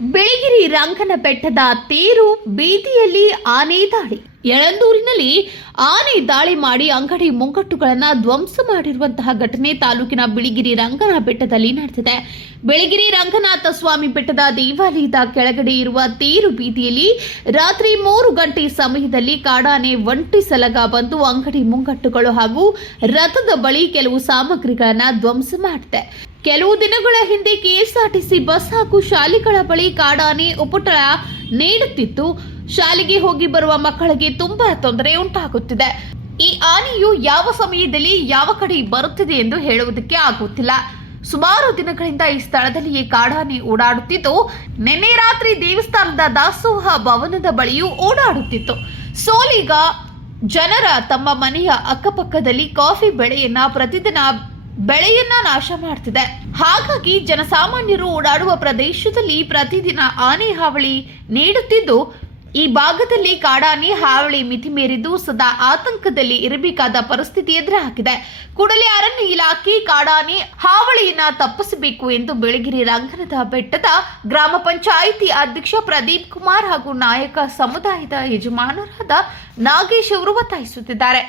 ಬಿಳಿಗಿರಿ ರಂಗನ ಬೆಟ್ಟದ ತೇರು ಬೀದಿಯಲ್ಲಿ ಆನೆ ದಾಳಿ. ಯಳಂದೂರಿನಲ್ಲಿ ಆನೆ ದಾಳಿ ಮಾಡಿ ಅಂಗಡಿ ಮುಂಗಟ್ಟುಗಳನ್ನು ಧ್ವಂಸ ಮಾಡಿರುವಂತಹ ಘಟನೆ ತಾಲೂಕಿನ ಬಿಳಿಗಿರಿ ರಂಗನ ಬೆಟ್ಟದಲ್ಲಿ ನಡೆದಿದೆ. ಬಿಳಿಗಿರಿ ರಂಗನಾಥ ಸ್ವಾಮಿ ಬೆಟ್ಟದ ದೇವಾಲಯದ ಕೆಳಗಡೆ ಇರುವ ತೇರು ಬೀದಿಯಲ್ಲಿ ರಾತ್ರಿ 3 ಗಂಟೆ ಸಮಯದಲ್ಲಿ ಕಾಡಾನೆ ಒಂಟಿ ಸಲಗ ಬಂದು ಅಂಗಡಿ ಮುಂಗಟ್ಟುಗಳು ಹಾಗೂ ರಥದ ಬಳಿ ಕೆಲವು ಸಾಮಗ್ರಿಗಳನ್ನು ಧ್ವಂಸ ಮಾಡಿದೆ. ಕೆಲವು ದಿನಗಳ ಹಿಂದೆ ಕೆಎಸ್ಆರ್ಟಿಸಿ ಬಸ್ ಹಾಗೂ ಶಾಲೆಗಳ ಬಳಿ ಕಾಡಾನೆ ಉಪಟಳ ನೀಡುತ್ತಿದ್ದು, ಶಾಲೆಗೆ ಹೋಗಿ ಬರುವ ಮಕ್ಕಳಿಗೆ ತುಂಬಾ ತೊಂದರೆ ಉಂಟಾಗುತ್ತಿದೆ. ಈ ಆನೆಯು ಯಾವ ಸಮಯದಲ್ಲಿ ಯಾವ ಕಡೆ ಬರುತ್ತಿದೆ ಎಂದು ಹೇಳುವುದಕ್ಕೆ ಆಗುತ್ತಿಲ್ಲ. ಸುಮಾರು ದಿನಗಳಿಂದ ಈ ಸ್ಥಳದಲ್ಲಿಯೇ ಕಾಡಾನೆ ಓಡಾಡುತ್ತಿದ್ದು, ನಿನ್ನೆ ರಾತ್ರಿ ದೇವಸ್ಥಾನದ ದಾಸೋಹ ಭವನದ ಬಳಿಯೂ ಓಡಾಡುತ್ತಿತ್ತು. ಸೋಲೀಗ ಜನರ ತಮ್ಮ ಮನೆಯ ಅಕ್ಕಪಕ್ಕದಲ್ಲಿ ಕಾಫಿ ಬೆಳೆಯನ್ನ ನಾಶ ಮಾಡ್ತಿದೆ. ಹಾಗಾಗಿ ಜನಸಾಮಾನ್ಯರು ಓಡಾಡುವ ಪ್ರದೇಶದಲ್ಲಿ ಪ್ರತಿದಿನ ಆನೆ ಹಾವಳಿ ನೀಡುತ್ತಿದ್ದು, ಈ ಭಾಗದಲ್ಲಿ ಕಾಡಾನೆ ಹಾವಳಿ ಮಿತಿ ಮೀರಿದ್ದು ಸದಾ ಆತಂಕದಲ್ಲಿ ಇರಬೇಕಾದ ಪರಿಸ್ಥಿತಿ ಎದುರಾಗಿದೆ. ಕೂಡಲೇ ಅರಣ್ಯ ಇಲಾಖೆ ಕಾಡಾನೆ ಹಾವಳಿಯನ್ನ ತಪ್ಪಿಸಬೇಕು ಎಂದು ಬಿಳಿಗಿರಿ ರಂಗನದ ಬೆಟ್ಟದ ಗ್ರಾಮ ಪಂಚಾಯಿತಿ ಅಧ್ಯಕ್ಷ ಪ್ರದೀಪ್ ಕುಮಾರ್ ಹಾಗೂ ನಾಯಕ ಸಮುದಾಯದ ಯಜಮಾನರಾದ ನಾಗೇಶ್ ಅವರು ಒತ್ತಾಯಿಸುತ್ತಿದ್ದಾರೆ.